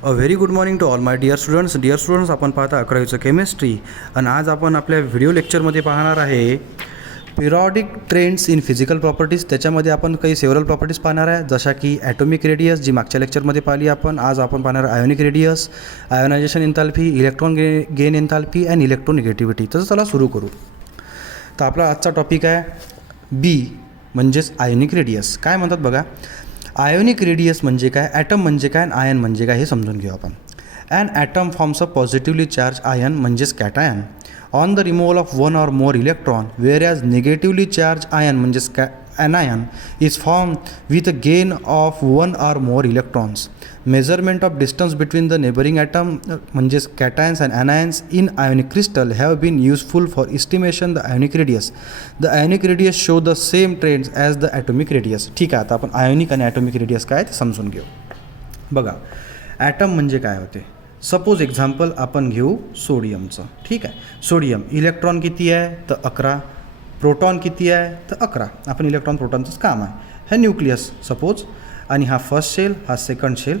A very good morning to all my dear students आपण पाहता 11वीचं chemistry आणि आज आपण आपल्या व्हिडिओ लेक्चरमध्ये पाहणार आहे periodic trends in physical properties. त्याच्यामध्ये आपण काही सेव्हरल प्रॉपर्टीज पाहणार आहे, जशा की ॲटॉमिक रेडियस जी मागच्या लेक्चरमध्ये पाहिली आपण. आज आपण पाहणार ionic radius, ionization enthalpy, electron gain enthalpy and electronegativity. तर चला सुरू करू. तर आपला आजचा टॉपिक आहे बी म्हणजेच आयोनिक रेडियस. काय म्हणतात बघा, आयोनिक रेडियस म्हणजे काय, ॲटम म्हणजे काय आणि आयन म्हणजे काय हे समजून घेऊ आपण. An atom forms a positively charge ion म्हणजेच cation on the removal of one or more electron, whereas negatively charge ion म्हणजेच anion is formed with a gain of one or more electrons. Measurement of distance between the neighboring atom म्हणजेच cations and anions in ionic crystal have been useful for estimation the ionic radius. The ionic radius show the same trends as the atomic radius. ठीक आहे, आता आपण ionic आणि atomic radius काय ते समजून घेऊ. बघा, ॲटम म्हणजे काय होते. सपोज एक्झाम्पल आपण घेऊ सोडियमचं. ठीक आहे, सोडियम इलेक्ट्रॉन किती आहे तर 11, प्रोटॉन किती आहे तर 11. आपण इलेक्ट्रॉन प्रोटॉनचंच काम आहे. हे न्यूक्लियस सपोज, आणि हा फर्स्ट शेल, हा सेकंड शेल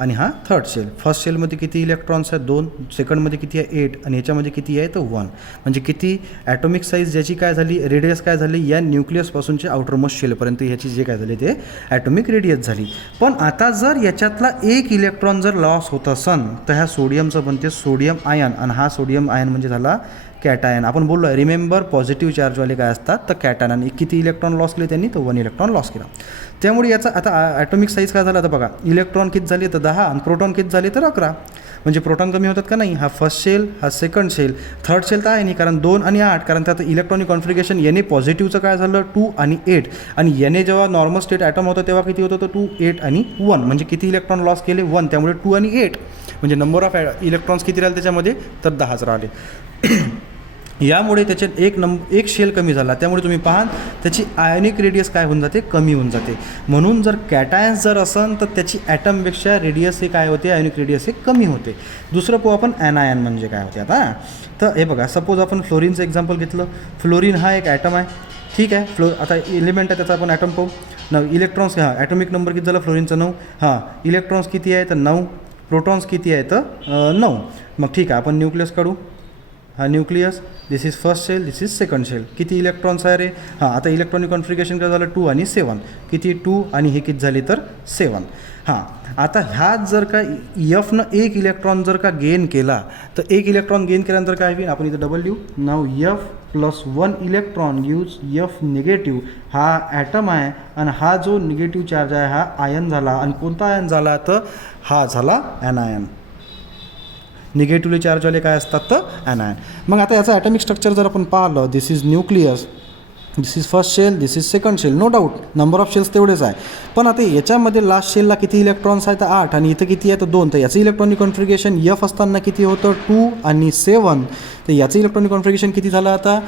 आणि हा थर्ड शेल. फर्स्ट शेलमध्ये किती इलेक्ट्रॉन्स आहेत 2, सेकंडमध्ये किती आहे 8 आणि याच्यामध्ये किती आहे तर 1. म्हणजे किती ॲटॉमिक साईज ज्याची काय झाली, रेडियस काय झाली या न्यूक्लियसपासूनचे आउटरमोस्ट शेलपर्यंत ह्याची जे काय झाले ते ॲटॉमिक रेडियस झाली. पण आता जर याच्यातला एक इलेक्ट्रॉन जर लॉस होत असन तर ह्या सोडियमचं बनते सोडियम आयन, आणि हा सोडियम आयन म्हणजे झाला कॅटायन. आपण बोललो आहे रिमेंबर, पॉझिटिव्ह चार्जवाले काय असतात तर कॅटायन. आणि किती इलेक्ट्रॉन लॉस केले त्यांनी तर 1 इलेक्ट्रॉन लॉस केला. त्यामुळे याचा आता ॲटॉमिक साईज काय झाला तर बघा, इलेक्ट्रॉन किती झाले तर 10 आणि प्रोटॉन किती झाले तर 11. म्हणजे प्रोटॉन कमी होतात का नाही. हा फर्स्ट शेल, हा सेकंड शेल, थर्ड शेल तर आहे नाही, कारण 2 आणि 8, कारण त्यात इलेक्ट्रॉनिक कॉन्फिगरेशन याने पॉझिटिव्हचं काय झालं 2 आणि 8, आणि याने जेव्हा नॉर्मल स्टेट ॲटम होतं तेव्हा किती होतं तर 2, 8 आणि 1. म्हणजे किती इलेक्ट्रॉन लॉस केले 1, त्यामुळे 2 आणि 8 म्हणजे नंबर ऑफ इलेक्ट्रॉन्स किती राहिले त्याच्यामध्ये तर 10च राहिले. यामुळे त्याचे एक शेल कमी झाला, त्यामुळे तुम्ही पाहाल त्याची आयोनिक रेडियस काय होऊन जाते, कमी होऊन जाते. म्हणून जर कॅटायन्स जर असन तर त्याची ॲटमपेक्षा रेडियस हे काय होते, आयोनिक रेडियस हे कमी होते. दुसरं पाहू आपण ॲनायन म्हणजे काय होते. आता तर हे बघा, सपोज आपण फ्लोरीनचं एक्झाम्पल घेतलं. फ्लोरीन हा एक ॲटम आहे. ठीक आहे, आता एलिमेंट आहे त्याचा आपण ॲटम पाहू. 9 इलेक्ट्रॉन्स, हा ॲटॉमिक नंबर किती झाला फ्लोरीनचा 9. हां, इलेक्ट्रॉन्स किती आहे तर 9, प्रोटॉन्स किती आहे तर 9. मग ठीक आहे, आपण न्यूक्लियस काढू. हा nucleus, this is first shell, this is second shell. किती इलेक्ट्रॉन्स आहे रे. हां, आता इलेक्ट्रॉनिक कॉन्फिगरेशन काय झालं 2 आणि 7. किती 2 आणि हे किती झाली तर 7. हां, आता ह्यात जर का एफनं एक इलेक्ट्रॉन जर का गेन केला तर एक इलेक्ट्रॉन गेन केल्यानंतर काय होईल, आपण इथं डबल लिहू. नाव F plus 1 electron gives F negative. हा ॲटम आहे आणि हा जो निगेटिव्ह चार्ज आहे हा आयन झाला. आणि कोणता आयन झाला तर हा झाला ॲनायन. निगेटिव्हली चार्जवाले काय असतात तर ॲनायन. मग आता याचं ॲटॉमिक स्ट्रक्चर जर आपण पाहिलं, this is nucleus, this is first shell, this is second shell. No doubt number of shells तेवढेच आहे, पण आता याच्यामध्ये लास्ट शेलला किती इलेक्ट्रॉन्स आहेत तर 8, आणि इथं किती आहे तर 2. तर याचं इलेक्ट्रॉनिक कॉन्फिगरेशन एफ असताना किती होतं 2 आणि 7. तर याचं इलेक्ट्रॉनिक कॉन्फिगरेशन किती झालं आता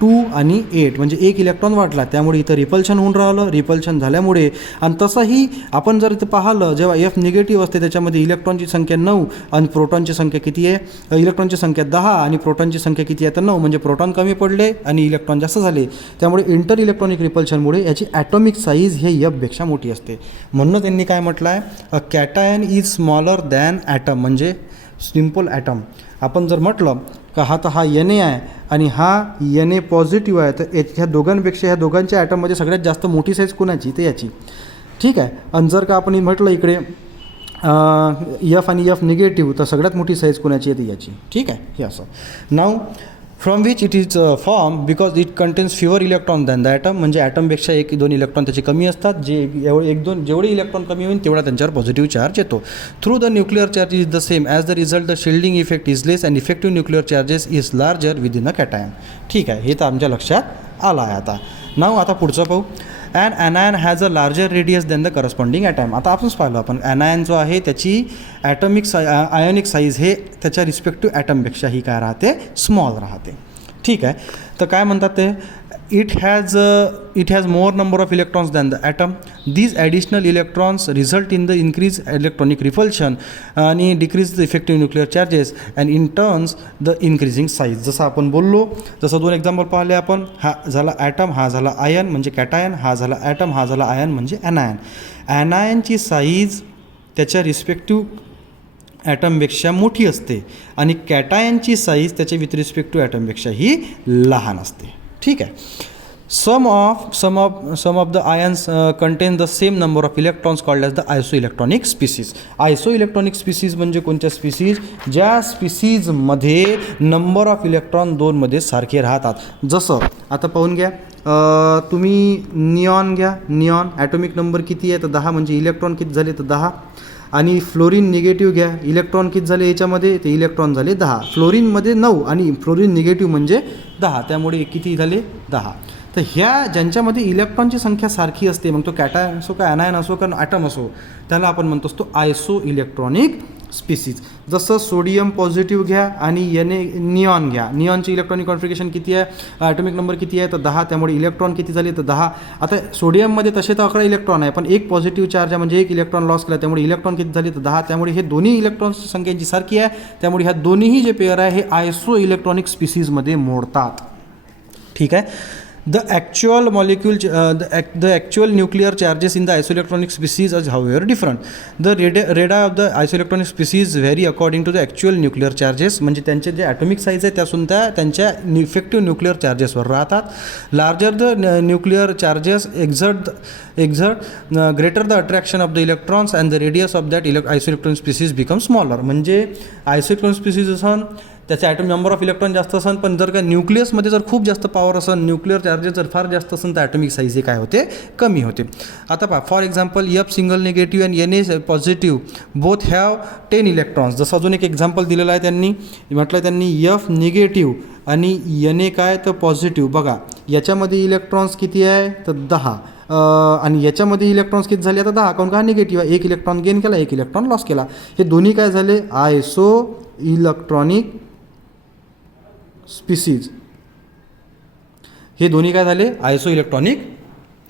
2 आणि 8, म्हणजे एक इलेक्ट्रॉन वाढला. त्यामुळे इथं रिपल्शन होऊन राहिलं. रिपल्शन झाल्यामुळे, आणि तसंही आपण जर इथं पाहिलं जेव्हा एफ निगेटिव्ह असते त्याच्यामध्ये इलेक्ट्रॉनची संख्या 9 आणि प्रोटॉनची संख्या किती आहे, इलेक्ट्रॉनची संख्या 10 आणि प्रोटॉनची संख्या किती आहे तर 9. म्हणजे प्रोटॉन कमी पडले आणि इलेक्ट्रॉन जास्त झाले. त्यामुळे इंटर इलेक्ट्रॉनिक रिपल्शनमुळे याची ॲटॉमिक साईज हे एफपेक्षा मोठी असते. म्हणून त्यांनी काय म्हटलं आहे, a cation is smaller than atom, म्हणजे सिम्पल ॲटम. आपण जर म्हटलं का हा तर हा एन ए आहे आणि हा एन ए पॉझिटिव्ह आहे, तर ह्या दोघांपेक्षा ह्या दोघांच्या ॲटममध्ये सगळ्यात जास्त मोठी साईज कोणाची तर याची. ठीक आहे, आणि जर का आपण म्हटलं इकडे एफ आणि एफ निगेटिव्ह, तर सगळ्यात मोठी साईज कोणाची आहे ती याची. ठीक आहे, हे असं. नाव from which it is form because it contains fewer electron than the atom, म्हणजे ॲटमपेक्षा 1-2 इलेक्ट्रॉन त्याचे कमी असतात. जे 1-2 जेवढे इलेक्ट्रॉन कमी होईल तेवढा त्यांच्यावर पॉझिटिव्ह चार्ज येतो. Through the nuclear charge is the same as the result the shielding effect is less and effective nuclear charges is larger with in a cation. ठीक आहे, हे तर आमच्या लक्षात आलं आहे. आता नाव आता पुढचं पाहू. An anion has a larger radius than the corresponding atom. आता आपणच पाहिलं आपण ॲनायन जो आहे त्याची ॲटॉमिक आयोनिक साईज हे त्याच्या रिस्पेक्टिव्ह ॲटमपेक्षा ही काय राहते, स्मॉल राहते. ठीक आहे, तर काय म्हणतात ते, it has more number of electrons than the atom. These additional electrons result in the increase electronic repulsion आणि decrease the effective nuclear charges and in turns the increasing size. जसं आपण बोललो, जसं 2 एक्झाम्पल पाहिले आपण. हा झाला ॲटम, हा झाला आयन म्हणजे कॅटायन, हा झाला ॲटम, हा झाला आयन म्हणजे ॲनायन. ॲनायनची साईज त्याच्या रिस्पेक्टिव्ह ॲटमपेक्षा मोठी असते आणि कॅटायनची साईज त्याच्या विथ रिस्पेक्ट टू ॲटमपेक्षा ही लहान असते. ठीक आहे. Some of the ions contain the same number of electrons called as the isoelectronic species. Isoelectronic species म्हणजे कोणत्या स्पीसीज? ज्या स्पीसीजमध्ये नंबर ऑफ इलेक्ट्रॉन दोनमध्ये सारखे राहतात. जसं आता पाहून घ्या, तुम्ही निऑन घ्या. निऑन ॲटॉमिक नंबर किती आहे? तर 10, म्हणजे इलेक्ट्रॉन किती झाले? तर 10. आणि फ्लोरीन निगेटिव्ह घ्या. इलेक्ट्रॉन किती झाले याच्यामध्ये? ते इलेक्ट्रॉन झाले 10. फ्लोरीनमध्ये 9 आणि फ्लोरीन निगेटिव्ह म्हणजे 10, त्यामुळे किती झाले? 10. तर ह्या ज्यांच्यामध्ये इलेक्ट्रॉनची संख्या सारखी असते, मग तो कॅटायन असो का ॲनायन असो का ॲटम असो, त्याला आपण म्हणतो असतो आयसो इलेक्ट्रॉनिक स्पीसीज. जसं सोडियम पॉझिटिव्ह घ्या आणि निऑन घ्या. निऑनची इलेक्ट्रॉनिक कॉन्फिगरेशन किती आहे? ॲटॉमिक नंबर किती आहे? तर 10, त्यामुळे इलेक्ट्रॉन किती झाले? तर 10. आता सोडियममध्ये तसे तर 11 इलेक्ट्रॉन आहे, पण एक पॉझिटिव्ह चार्ज आहे म्हणजे एक इलेक्ट्रॉन लॉस केला, त्यामुळे इलेक्ट्रॉन किती झाले? तर 10. त्यामुळे हे दोन्ही इलेक्ट्रॉन्सची संख्यांची सारखी आहे, त्यामुळे ह्या दोन्हीही जे पेअर आहे हे आयसो इलेक्ट्रॉनिक स्पीसीजमध्ये मोडतात. ठीक आहे. The actual nuclear charges in the isoelectronic species are however different. The radii of the isoelectronic species vary according to the actual nuclear charges. म्हणजे त्यांचे जे ॲटॉमिक साईज आहे त्यासुद्धा त्यांच्या इफेक्टिव्ह न्यूक्लिअर चार्जेसवर राहतात. Larger the nuclear charges exert greater the attraction of the electrons and the radius of that isoelectronic species becomes smaller. म्हणजे आयसोइलेक्ट्रॉनिक species असन त्याचे ॲटम नंबर ऑफ इलेक्ट्रॉन जास्त असन, पण जर का न्यूक्लियसमध्ये जर खूप जास्त पॉवर असेल, न्यूक्लिअर चार्जेस जर फार जास्त असेल, तर ॲटॉमिक साईज हे काय होते? कमी होते. आता पहा, for example F single negative आणि Na positive both have 10 electrons. जसं अजून एक एक्झाम्पल दिलेलं आहे त्यांनी म्हटलं, त्यांनी F निगेटिव्ह आणि Na काय? तर पॉझिटिव्ह. बघा याच्यामध्ये इलेक्ट्रॉन्स किती आहे? तर 10. आणि याच्यामध्ये इलेक्ट्रॉन्स किती झाले? आता 10. काऊन का? निगेटिव्ह आहे. एक इलेक्ट्रॉन गेन केला, एक इलेक्ट्रॉन लॉस केला. हे दोन्ही काय झाले? आयसो इलेक्ट्रॉनिक स्पीसीज. हे दोन्ही काय झाले? आयसो इलेक्ट्रॉनिक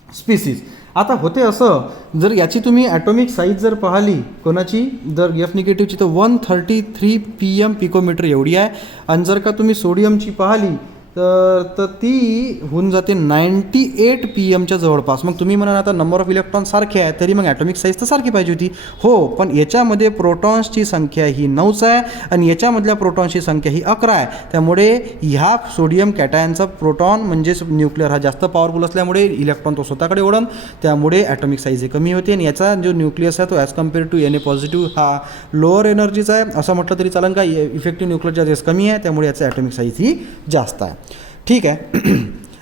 स्पीसीज. आता होते असं, जर याची तुम्ही ॲटॉमिक साईज जर पाहिली कोणाची, जर F निगेटिव्हची तर 133 PM पिकोमीटर एवढी आहे, आणि जर का तुम्ही सोडियमची पाहिली तर ती होऊन जाते 98 PMच्या जवळपास. मग तुम्ही म्हणाल आता नंबर ऑफ इलेक्ट्रॉन सारखे आहे, तरी मग ॲटॉमिक साईज तर सारखी पाहिजे होती. हो, पण याच्यामध्ये प्रोटॉन्सची संख्या ही 9 आहे आणि याच्यामधल्या प्रोटॉन्सची संख्या ही 11 आहे. त्यामुळे ह्या सोडियम कॅटायनचा प्रोटॉन म्हणजेच न्यूक्लिअर हा जास्त पॉवरफुल असल्यामुळे इलेक्ट्रॉन तो स्वतःकडे ओढन, त्यामुळे ॲटॉमिक साईज ही कमी होते. आणि याचा जो न्यूक्लियस आहे तो as compare to Na positive हा लोअर एनर्जीचा आहे असं म्हटलं तरी चालेल. का इफेक्टिव्ह न्यूक्लिअर चार्जेस कमी आहे, त्यामुळे याचं ॲटॉमिक साईज ही जास्त आहे. ठीक आहे.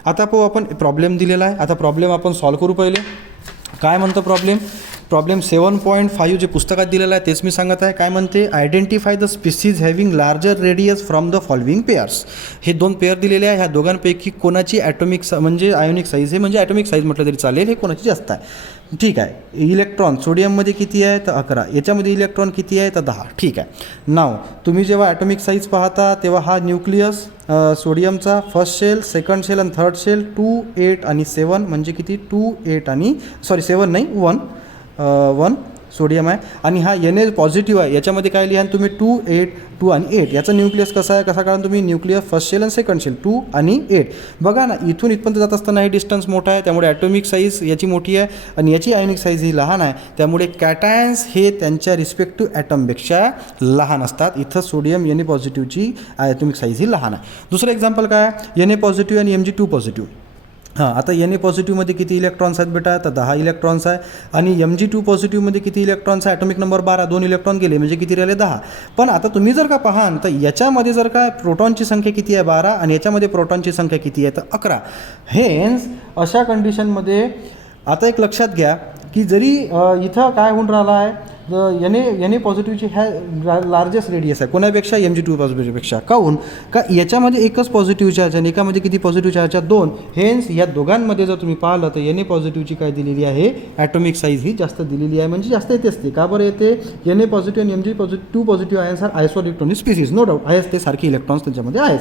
आता पाहू आपण प्रॉब्लेम दिलेला आहे. आता प्रॉब्लेम आपण सॉल्व करू. पहिले काय म्हणतो प्रॉब्लेम 7.5 जे पुस्तकात दिलेलं आहे तेच मी सांगत आहे. काय म्हणते? Identify the species having larger radius from the following pairs. हे दोन पेअर दिलेले आहे. ह्या दोघांपैकी कोणाची ॲटॉमिक म्हणजे आयोनिक साईज, हे म्हणजे ॲटॉमिक साईज म्हटलं तरी चालेल, हे कोणाची जास्त आहे. ठीक आहे. इलेक्ट्रॉन सोडियममध्ये किती आहे? तर 11. याच्यामध्ये इलेक्ट्रॉन किती आहे? तर 10. ठीक आहे. नाव तुम्ही जेव्हा ॲटॉमिक साईज पाहता तेव्हा हा न्यूक्लियस सोडियमचा फर्स्ट शेल, सेकंड शेल आणि थर्ड शेल 2, 8 आणि 7 म्हणजे किती? 2, 8 आणि 7 नाही 1 सोडियम आहे. आणि हा Na पॉझिटिव्ह आहे. याच्यामध्ये काय लिहा तुम्ही? 2, 8, 2 आणि 8. याचा न्यूक्लियस कसा आहे? कसा कारण तुम्ही न्यूक्लियस फर्स्ट शेल आणि सेकंड शेल 2 आणि 8. बघा ना, इथून इथपर्यंत जात असताना हे डिस्टन्स मोठा आहे, त्यामुळे ॲटॉमिक साईज याची मोठी आहे आणि याची आयोनिक साईज ही लहान आहे. त्यामुळे कॅटायन्स हे त्यांच्या रिस्पेक्टिव्ह ॲटमपेक्षा लहान असतात. इथं सोडियम Na पॉझिटिव्हची ॲटॉमिक साईज ही लहान आहे. दुसरं एक्झाम्पल काय? Na पॉझिटिव्ह आणि Mg2 पॉझिटिव्ह. हां, आता Na पॉझिटिव्हमध्ये किती इलेक्ट्रॉन्स आहेत बेटा? तर 10 इलेक्ट्रॉन्स आहे. आणि Mg2 पॉझिटिव्हमध्ये किती इलेक्ट्रॉन्स आहे? ॲटॉमिक नंबर 12, 2 इलेक्ट्रॉन गेले म्हणजे किती राहिले? 10. पण आता तुम्ही जर का पाहाल तर याच्यामध्ये जर का प्रोटॉनची संख्या किती आहे? 12 आणि याच्यामध्ये प्रोटॉनची संख्या किती आहे? तर 11. हेन्स अशा कंडिशनमध्ये आता एक लक्षात घ्या की जरी इथं काय होऊन राहिलं आहे, Na पॉझिटिव्हची ह्या लार्जेस्ट रेडियस आहे कोणापेक्षा? Mg2 पॉझिटिव्हपेक्षा. काहून? का याच्यामध्ये एकच पॉझिटिव्ह चार्ज आहे आणि एकामध्ये किती पॉझिटिव्ह चार्ज आहे? 2. हेन्स या दोघांमध्ये जर तुम्ही पाहिलं तर Na पॉझिटिव्हची काय दिलेली आहे? ॲटॉमिक साईज ही जास्त दिलेली आहे, म्हणजे जास्त येते असते. का बरं येते? Na पॉझिटिव्ह आणि Mg2 positive ions are isoelectronic species. No doubt आहेच, ते सारखे इलेक्ट्रॉन्स त्यांच्यामध्ये आहेच.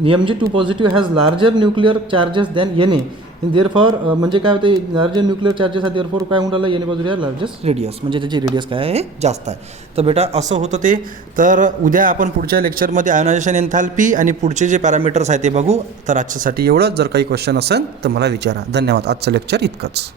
Mg2 positive has larger nuclear charges than Na. Therefore म्हणजे काय होते? लार्जर न्यूक्लिअर चार्जेस आहे, देअरफॉर काय होऊन राहिलं? Na पॉझिटिव्ह लार्जेस्ट रेडियस, म्हणजे त्याची रेडियस काय आहे? जास्त आहे. तर बेटा असं होतं ते. तर उद्या आपण पुढच्या लेक्चरमध्ये आयोनायझेशन एन्थॅल्पी आणि पुढचे जे पॅरामीटर्स आहेत ते बघू. तर आजच्यासाठी एवढं. जर काही क्वेश्चन असेल तर मला विचारा. धन्यवाद. आजचं लेक्चर इतकंच.